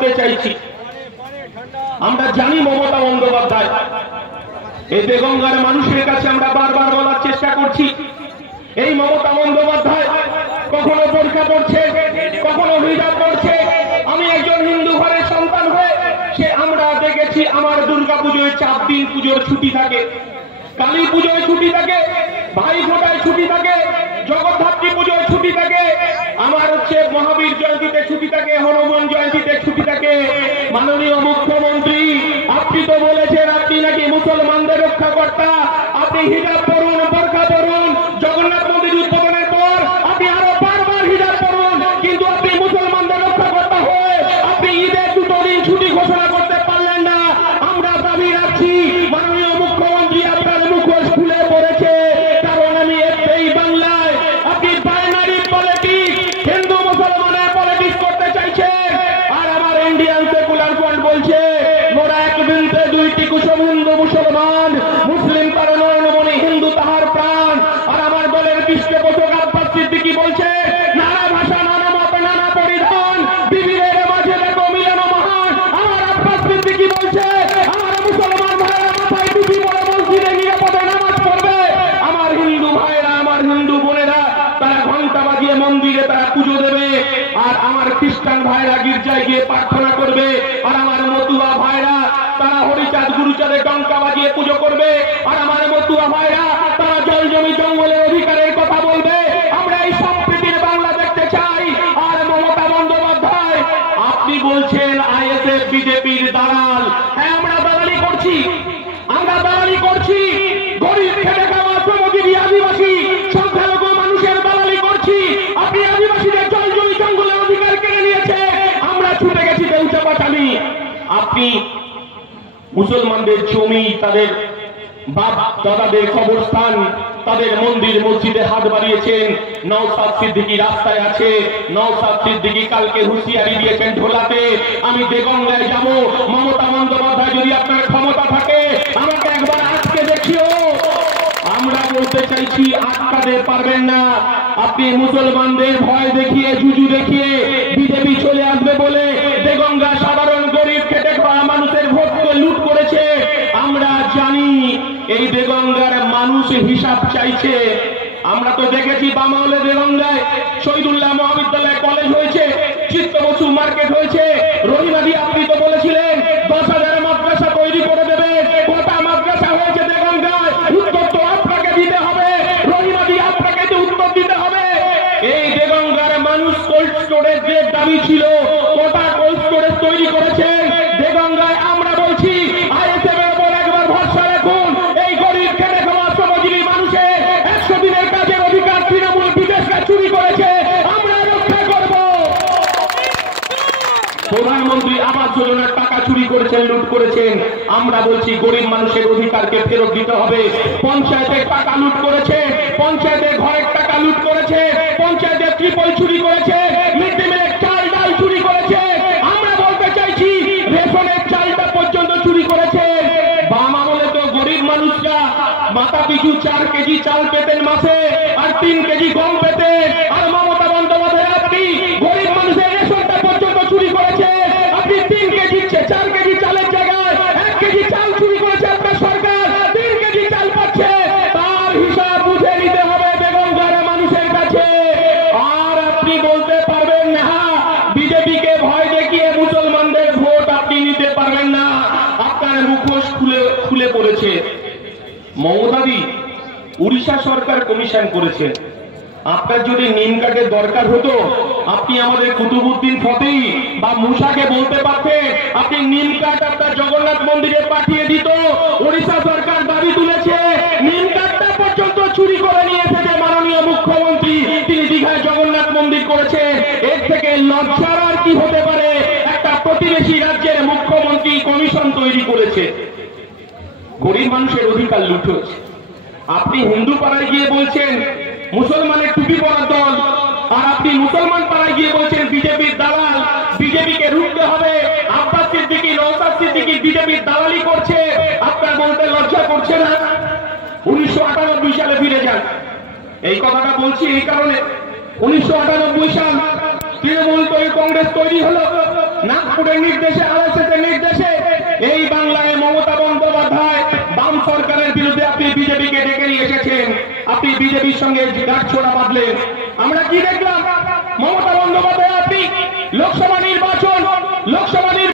বলতে চাইছি, আমরা জানি মমতা বন্দ্যোপাধ্যায়, এই দেগঙ্গার মানুষের কাছে আমরা বারবার বলার চেষ্টা করছি, এই মমতা বন্দ্যোপাধ্যায় কখনো বোরকা পড়ছে, কখনো হিজাব পড়ছে। আমি একজন হিন্দু ঘরের সন্তান হয়ে সে আমরা দেখেছি আমার দুর্গা পুজোয় 4 দিন পুজোর ছুটি থাকে, কালী পুজোয় ছুটি থাকে, ভাই ফোঁটায় ছুটি থাকে, জগদ্ধাত্রী পুজোয় ছুটি থাকে, আমার মহাবীর জয়ন্তীতে ছুটি থাকে, হনুমান জয়ন্তীতে ছুটি থাকে। মাননীয় মুখ্যমন্ত্রী, আপনি তো বলেছেন আপনি নাকি মুসলমানদের রক্ষাকর্তা, আপনি হিজাব পড়ুন, বোরকা পড়ুন, জগন্নাথ মন্দির উদ্বোধনের পর আপনি আরো বারবার হিজাব পড়ুন, কিন্তু আপনি মুসলমানদের রক্ষাকর্তা হয়ে আপনি ঈদের 2 দিন ছুটি ঘোষণা করতে পারলেন না। আমরা দাবি রাখছি মাননীয় মুখ্যমন্ত্রী, আপনার মুখোশ খুলে পড়েছে, কারণ আমি এই বাংলায় আপনি বাইনারি পলিটিক্স, হিন্দু মুসলমানের পলিটিক্স করতে চাইছেন। আর আমার ইন্ডিয়ান সেকুলার ফ্রন্ট বলছে মোরা এক বিন্দে 2টি কুসুম, হিন্দু মুসলমান, মুসলিম কারণ নরমণি, হিন্দু তাহার প্রাণ। আর আমার দলের পৃষ্ঠপোষক আব্বাস সিদ্দিকী বলছে নানা ভাষা, নানা মত, নানা পরিধান, বিবিধের মাঝে দেখো মিলন মহান। আমার আব্বাস সিদ্দিকী বলছে আমার মুসলমান ভাইয়েরা মাথায় টুপি পরে মসজিদে নিরাপদে নামাজ পড়বে, আমার হিন্দু ভাইয়েরা, আমার হিন্দু বোনেরা তারা ঘন্টা বাজিয়ে মন্দিরে তারা পুজো দেবে, আর আমার খ্রিস্টান ভাইরা গির্জায় গিয়ে প্রার্থনা করবে, আর আমার মতুয়া ভাইরা তারা হরিচাঁদ গুরুচাঁদে ডঙ্কা বাজিয়ে পুজো করবে, আর আমার মতুয়া ভাইরা তারা জল জমি জঙ্গলের অধিকারের কথা বলবে। আমরা এই সম্প্রীতির বাংলা দেখতে চাই। আর মমতা বন্দ্যোপাধ্যায়, আপনি বলছেন আইএসএফ বিজেপির দালাল। হ্যাঁ, আমরা দালালি করছি, আমরা দালালি করছি, গরিব খেটে খাওয়া শ্রমজীবী আদিবাসী সংখ্যালঘু মানুষের দালালি করছি। আপনি আদিবাসীদের জল জমি জঙ্গলের অধিকার কেড়ে নিয়েছে, আমরা ছুটে গেছি দেউচা পাঠামি। আপনি মুসলমানদের জমি, তাদের বাপ দাদাদের কবরস্থান, তাদের মন্দির মসজিদে হাত বাড়িয়েছেন। নওশাদ সিদ্দিকী রাস্তায় আছে, নওশাদ সিদ্দিকী কালকে হুঁশিয়ারি দিয়েছেন ঢোলাতে আমি দেগঙ্গায় যাব। মমতা বন্দ্যোপাধ্যায়, যদি আপনার ক্ষমতা থাকে আমাকে একবার আজকে দেখিও। আমরা বলতে চাইছি আটকাতে পারবেন না। আপনি মুসলমানদের ভয় দেখিয়ে, জুজু দেখিয়ে বিজেপি চলে আসবে বলে দেগঙ্গা সাধারণ গরিব খেটে খাওয়া মানুষের ভোটকে লুট করেছে। আমরা জানি এই দেগঙ্গার মানুষ হিসাব চাইছে। আমরা তো দেখেছি বামাউলে দেগঙ্গায় শহীদুল্লাহ মহাবিদ্যালয় কলেজ হয়েছে, চিত্ত বসু মার্কেট হয়েছে, রহিমাদি আপনি তো বলেছিলেন 10,000 মাদ্রাসা তৈরি করে দেবে। কটা মাদ্রাসা হয়েছে দেগঙ্গায়? উত্তর তো আপনাকে দিতে হবে, রহিমাদি আপনাকে তো উত্তর দিতে হবে। এই দেগঙ্গার মানুষ কোল্ড স্টোরেজের দাবি ছিল, কটা কোল্ড স্টোরেজ তৈরি করেছেন দেগঙ্গায়? আমরা বলছি আইএসএফ এর উপর একবার ভরসা রাখুন। এই গরিব খেটে খাওয়া শ্রমজীবী মানুষের 100 দিনের কাজের অধিকার তৃণমূল বিদেশকে চুরি করেছে, আমরা রক্ষা করব। প্রধানমন্ত্রী আবাস যোজনার টাকা চুরি করেছেন, লুট করেছেন। আমরা বলছি গরিব মানুষের অধিকারকে ফেরত দিতে হবে। পঞ্চায়েতের টাকা লুট করেছে, পঞ্চায়েতের ঘরের টাকা লুট করেছে, পঞ্চায়েতের ত্রিপল চুরি করেছে, মিড ডে মিলের চাল ডাল চুরি করেছে। আমরা বলতে চাইছি রেশনের চালটা পর্যন্ত চুরি করেছে। বাম আমলে তো গরিব মানুষরা মাথা পিছু 4 কেজি চাল পেতেন মাসে, আর 3 কেজি গম পেতেন। আর মমতা বন্দ্যোপাধ্যায় আপনি গরিব মানুষের রেশনটা পর্যন্ত চুরি করেছে। আপনি 3 কেজি 4 কেজি চালের জায়গায় 1 কেজি চাল চুরি করেছে আপনার সরকার, 3 কেজি চাল পাচ্ছে। তার হিসাব বুঝে নিতে হবে দেগঙ্গার মানুষের কাছে। আর আপনি বলতে পারবেন না বিজেপিকে ভয় দেখিয়ে মুসলমানদের ভোট আপনি নিতে পারবেন না। আপনার মুখোশ খুলে পড়েছে। মমতাদি উড়িষ্যা সরকার কমিশন করেছে। আপনার যদি নিম কার্ডের দরকার হতো আপনি আমাদের কুতুবউদ্দিন ফতেহি বা মুসাকে বলতে পারতেন আপনি নিম কার্ড আপনার জগন্নাথ মন্দিরে পাঠিয়ে দিত। উড়িষ্যা সরকার দাবি তুলেছে নিম কার্ডটা পর্যন্ত চুরি করে নিয়ে এসেছে মাননীয় মুখ্যমন্ত্রী। তিনি দীঘায় জগন্নাথ মন্দির করেছেন। এর থেকে লজ্জার আর কি হতে পারে? একটা প্রতিবেশী রাজ্যের মুখ্যমন্ত্রী কমিশন তৈরি করেছে। গরিব মানুষের অধিকার লুট হচ্ছে। আপনি হিন্দু পাড়ায় গিয়ে বলছেন মুসলমানের টুপি পরা দল, আর আপনি মুসলমান পাড়ায় গিয়ে বলছেন বিজেপির দালাল, বিজেপিকে রুখতে হবে। আব্বাস সিদ্দিকী, নওশাদ সিদ্দিকী বিজেপির দালালি করছে, আপনার বলতে লজ্জা করছে না? 1998 সালে ফিরে যান। এই কথাটা বলছি এই কারণে, 1998 সাল তৃণমূল কংগ্রেস তৈরি হলো। নাগপুরের নির্দেশে, আরএসএসের নির্দেশে এই বাংলায় মমতা বন্দ্যোপাধ্যায় বাম সরকারের বিরুদ্ধে আপনি বিজেপিকে ডেকে নিয়ে এসেছেন, আপনি বিজেপির সঙ্গে গাঁটছড়া বাঁধলেন। আমরা কি দেখলাম? মমতা বন্দ্যোপাধ্যায় আপনি লোকসভা নির্বাচন